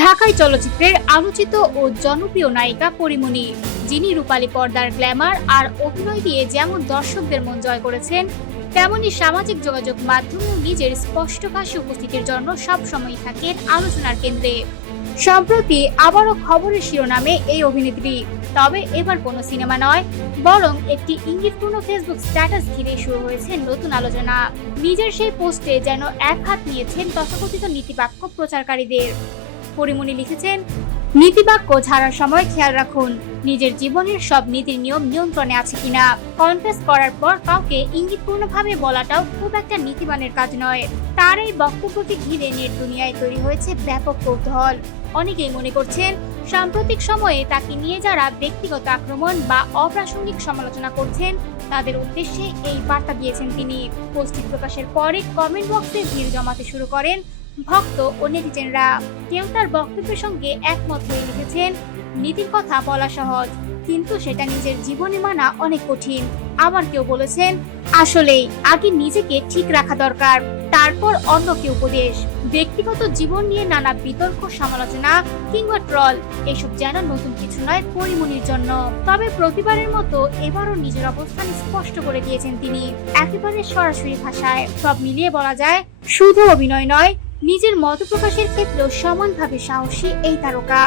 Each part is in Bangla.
ঢাকাই চলচ্চিত্রের আলোচিত ও জনপ্রিয় নায়িকা পরীমনি, যিনি রূপালী পর্দার গ্ল্যামার আর অভিনয় দিয়ে যেমন দর্শকদের মন জয় করেছেন, তেমনি সামাজিক যোগাযোগ মাধ্যমেও নিজের স্পষ্টভাষী উপস্থিতির জন্য সবসময়ই থাকেন আলোচনার কেন্দ্রে। সম্প্রতি আবারও খবরের শিরোনামে এই অভিনেত্রী, তবে এবার কোনো সিনেমা নয়, বরং একটি ইঙ্গিতপূর্ণ ফেসবুক স্ট্যাটাস ঘিরে শুরু হয়েছে নতুন আলোচনা। নিজের সেই পোস্টে যেন এক হাত নিয়েছেন তথাকথিত নীতিবাক্য প্রচারকারীদের। পরীমনি লিখেছেন, নীতিবাক্য ছাড়ার সময় খেয়াল রাখুন নিজের জীবনের সব নীতির নিয়ম নিয়ন্ত্রণে আছে কিনা। কনফেস করার পর কাউকে ইঙ্গিতপূর্ণভাবে বলাটাও খুব একটা নীতিবানের কাজ নয়। তার এই বক্তব্যকে ঘিরে নেট দুনিয়ায় তৈরি হয়েছে ব্যাপক কৌতূহল। অনেকেই মনে করছেন, সাম্প্রতিক সময়ে তাকে নিয়ে যারা ব্যক্তিগত আক্রমণ বা অপ্রাসঙ্গিক সমালোচনা করছেন, তাদের উদ্দেশ্যে এই বার্তা দিয়েছেন তিনি। পোস্টটি প্রকাশের পরে কমেন্ট বক্সে ভিড় জমাতে শুরু করেন ভক্ত ও নেটিজেনরা। কেউ তার বক্তব্যের সঙ্গে একমত হয়ে লিখেছেন, নীতির কথা বলা সহজ, কিন্তু সেটা নিজের জীবনে মানা অনেক কঠিন। আবার কেউ বলেছেন, আসলেই আগে নিজেকে ঠিক রাখা দরকার, তারপর অন্যকে উপদেশ। ব্যক্তিগত জীবন নিয়ে নানা বিতর্ক, সমালোচনা কিংবা ট্রল, এসব যেন নতুন কিছু নয় পরীমনির জন্য। তবে প্রতিবারের মতো এবারও নিজের অবস্থান স্পষ্ট করে দিয়েছেন তিনি, একেবারে সরাসরি ভাষায়। সব মিলিয়ে বলা যায়, শুধু অভিনয় নয়, নিজের মত প্রকাশের ক্ষেত্রেও সমানভাবে সাহসী এই তারকা।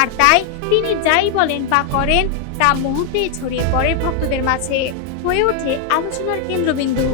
আর তাই তিনি যাই বলেন বা করেন, তা মুহূর্তেই ছড়িয়ে পড়ে ভক্তদের মাঝে, হয়ে ওঠে আলোচনার কেন্দ্রবিন্দু।